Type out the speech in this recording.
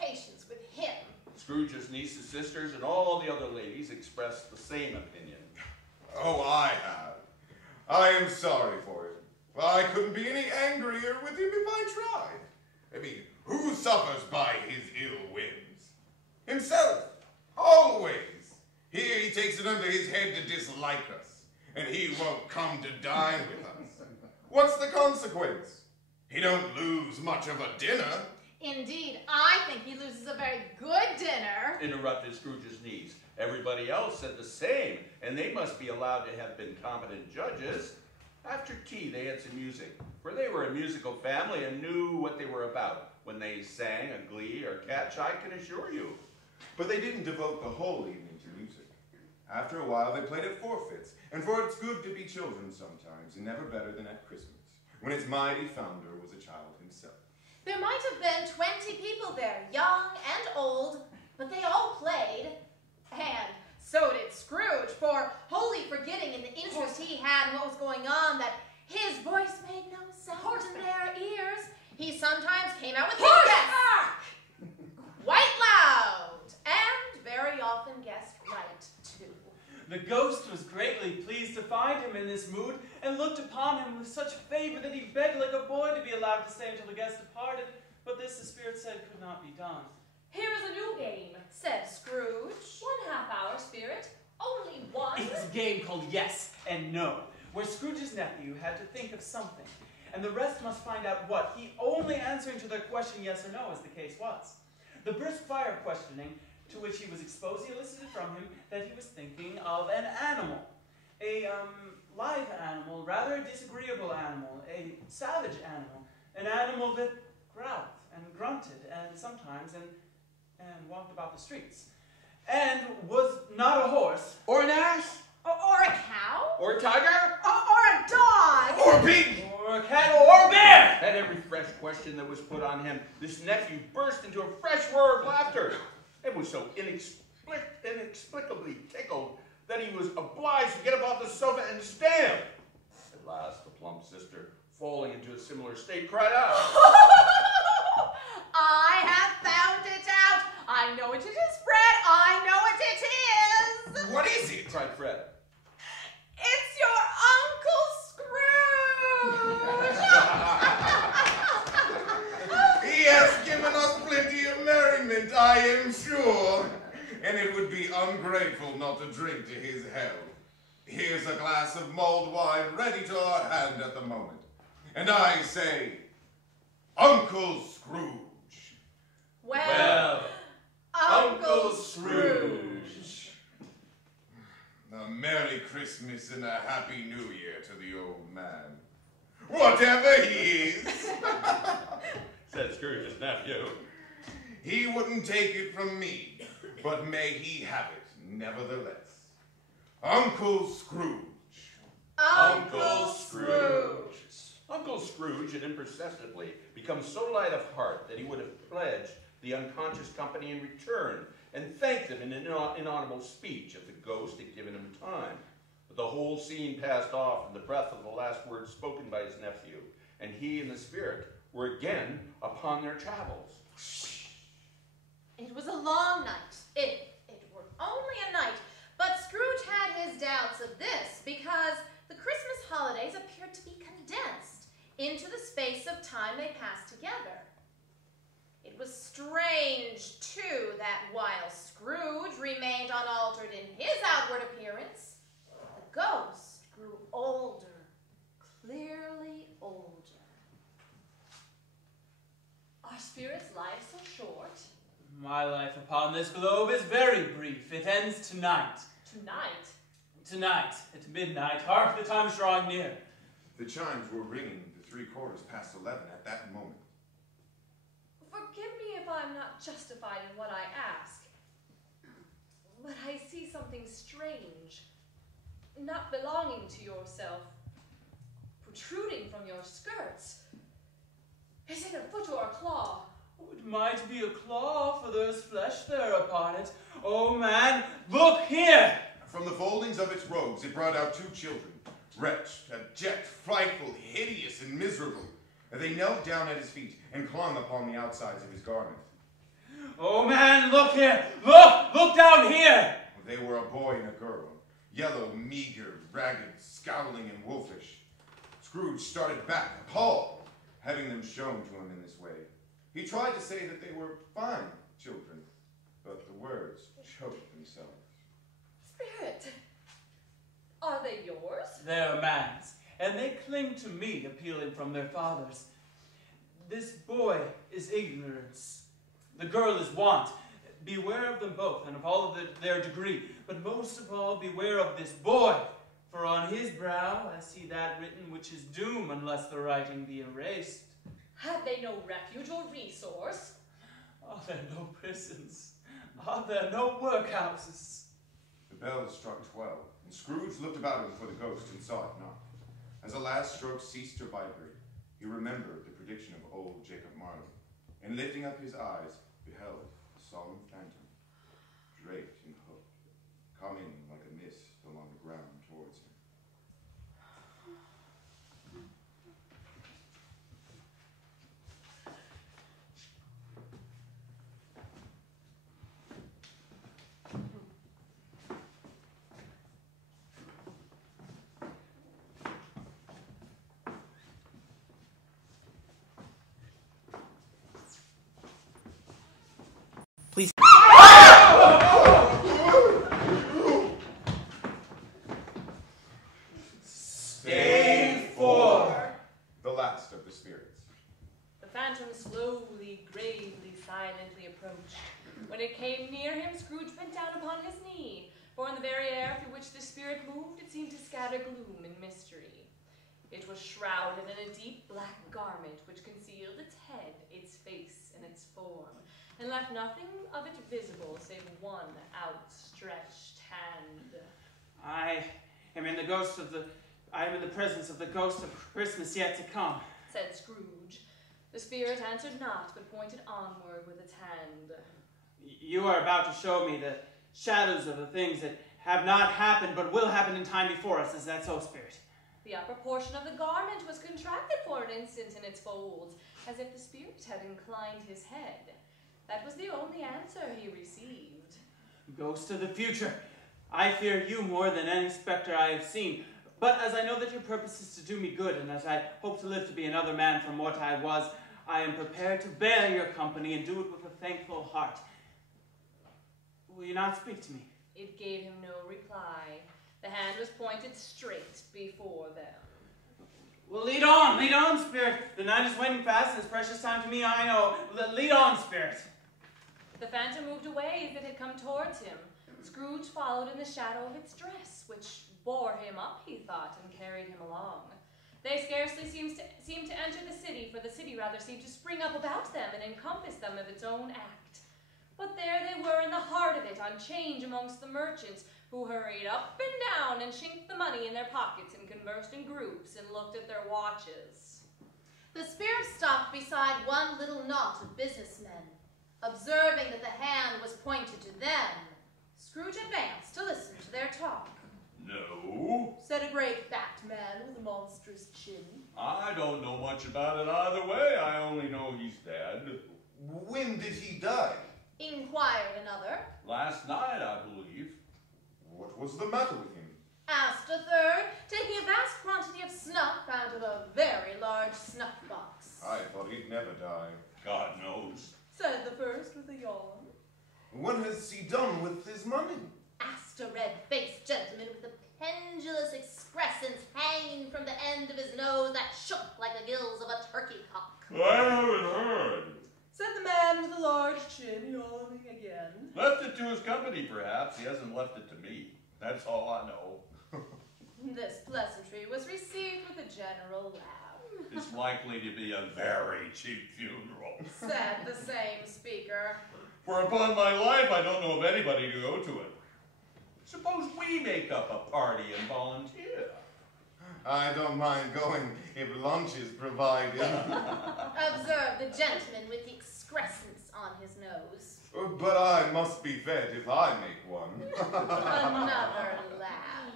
patience with him. Scrooge's nieces, sisters, and all the other ladies expressed the same opinion. Oh, I have. I am sorry for it. Well, I couldn't be any angrier with him if I tried. I mean, who suffers by his ill whims? Himself. Always. Here he takes it under his head to dislike us, and he won't come to dine with us. What's the consequence? He don't lose much of a dinner. Indeed, I think he loses a very good dinner. Interrupted Scrooge's niece. Everybody else said the same, and they must be allowed to have been competent judges. After tea, they had some music, for they were a musical family and knew what they were about when they sang a glee or catch, I can assure you. But they didn't devote the whole evening to music. After a while, they played at forfeits, and for it's good to be children sometimes, and never better than at Christmas, when its mighty founder was a child himself. There might have been 20 people there, young and old, but they all played. And so did Scrooge, for wholly forgetting in the interest he had in what was going on that his voice made no sound in their ears, he sometimes came out with his guess, quite loud, and very often guessed right, too. The ghost was greatly pleased to find him in this mood, and looked upon him with such favor that he begged like a boy to be allowed to stay until the guest departed, but this the spirit said could not be done. Here is a new game, Said Scrooge. 1/2 hour, spirit. Only one. It's a game called Yes and No, where Scrooge's nephew had to think of something, and the rest must find out what, he only answering to their question yes or no, as the case was. The brisk fire of questioning to which he was exposed elicited from him that he was thinking of an animal. A live animal, rather a disagreeable animal, a savage animal, an animal that growled and grunted and sometimes and walked about the streets, and was not a horse, Or an ass? Or a cow? Or a tiger? Or a dog? Or a pig! or a cat, or a bear. At every fresh question that was put on him, this nephew burst into a fresh roar of laughter. It was so inexplicably tickled that he was obliged to get up off the sofa and stand. At last, the plump sister, falling into a similar state, cried out, I have found it out. I know what it is, Fred. I know what it is. What is it? cried Fred. It's your Uncle Scrooge. He has given us plenty of merriment, I am sure. And it would be ungrateful not to drink to his health. Here's a glass of mulled wine ready to our hand at the moment. And I say, Uncle Scrooge. Well, Uncle Scrooge. A Merry Christmas and a Happy New Year to the old man. Whatever he is. Said Scrooge's nephew. He wouldn't take it from me, but may he have it nevertheless. Uncle Scrooge. Uncle Scrooge. Uncle Scrooge had imperceptibly become so light of heart that he would have pledged the unconscious company in return and thanked them in an inaudible speech if the ghost had given him time. But the whole scene passed off in the breath of the last words spoken by his nephew, and he and the spirit were again upon their travels. It was a long night. It were only a night, but Scrooge had his doubts of this because the Christmas holidays appeared to be condensed into the space of time they passed together. It was strange, too, that while Scrooge remained unaltered in his outward appearance, the ghost grew older, clearly older. Are spirits' lives so short? My life upon this globe is very brief. It ends tonight. Tonight? Tonight, at midnight. Hark, the time is drawing near. The chimes were ringing the 11:75 at that moment. Forgive me if I'm not justified in what I ask, but I see something strange, not belonging to yourself, protruding from your skirts. Is it a foot or a claw? Oh, it might be a claw, for there's flesh there upon it. Oh, man, look here! From the foldings of its robes, it brought out 2 children, wretched, abject, frightful, hideous, and miserable. And they knelt down at his feet and clung upon the outsides of his garment. Oh man, look here! Look down here! They were a boy and a girl. Yellow, meager, ragged, scowling, and wolfish. Scrooge started back, appalled, having them shown to him in this way. He tried to say that they were fine children, but the words choked themselves. Spirit, are they yours? They're man's, and they cling to me, appealing from their fathers. This boy is ignorance. The girl is want. Beware of them both, and of all of their degree. But most of all, beware of this boy. For on his brow I see that written which is doom, unless the writing be erased. Have they no refuge or resource? Are there no prisons? Are there no workhouses? The bell struck 12, and Scrooge looked about him for the ghost and saw it not. As the last stroke ceased to vibrate, he remembered the prediction of old Jacob Marley, and lifting up his eyes, beheld a solemn phantom, draped and hooked, coming like a mist along the ground towards him. Please. Stay for the last of the spirits. The phantom slowly, gravely, silently approached. When it came near him, Scrooge bent down upon his knee, for in the very air through which the spirit moved, it seemed to scatter gloom and mystery. It was shrouded in a deep black garment which concealed its head, its face, and its form, and left nothing of it visible save one outstretched hand. I am in the presence of the ghost of Christmas yet to come, Said Scrooge. The spirit answered not, but pointed onward with its hand. You are about to show me the shadows of the things that have not happened but will happen in time before us. Is that so, Spirit? The upper portion of the garment was contracted for an instant in its folds, as if the spirit had inclined his head. That was the only answer he received. Ghost of the future, I fear you more than any specter I have seen. But as I know that your purpose is to do me good, and as I hope to live to be another man from what I was, I am prepared to bear your company and do it with a thankful heart. Will you not speak to me? It gave him no reply. The hand was pointed straight before them. Well, lead on, Spirit. The night is waning fast, and it's precious time to me, I know. Lead on, Spirit. The phantom moved away as it had come towards him. Scrooge followed in the shadow of its dress, which bore him up, he thought, and carried him along. They scarcely seemed to enter the city, for the city rather seemed to spring up about them and encompass them of its own act. But there they were in the heart of it, on change amongst the merchants, who hurried up and down and chinked the money in their pockets and conversed in groups and looked at their watches. The spirit stopped beside one little knot of businessmen. Observing that the hand was pointed to them, Scrooge advanced to listen to their talk. No, Said a great fat man with a monstrous chin. I don't know much about it either way. I only know he's dead. When did he die? Inquired another. Last night, I believe. What was the matter with him? Asked a third, taking a vast quantity of snuff out of a very large snuff box. I thought he'd never die. God knows. Said the first with a yawn. What has he done with his money? Asked a red-faced gentleman with a pendulous excrescence hanging from the end of his nose that shook like the gills of a turkey cock. I haven't heard. Said the man with a large chin, yawning again. Left it to his company, perhaps. He hasn't left it to me. That's all I know. This pleasantry was received with a general laugh. It's likely to be a very cheap funeral. Said the same speaker. For upon my life, I don't know of anybody to go to it. Suppose we make up a party and volunteer. I don't mind going if lunch is provided. Observed the gentleman with the excrescence on his nose. But I must be fed if I make one. Another laugh.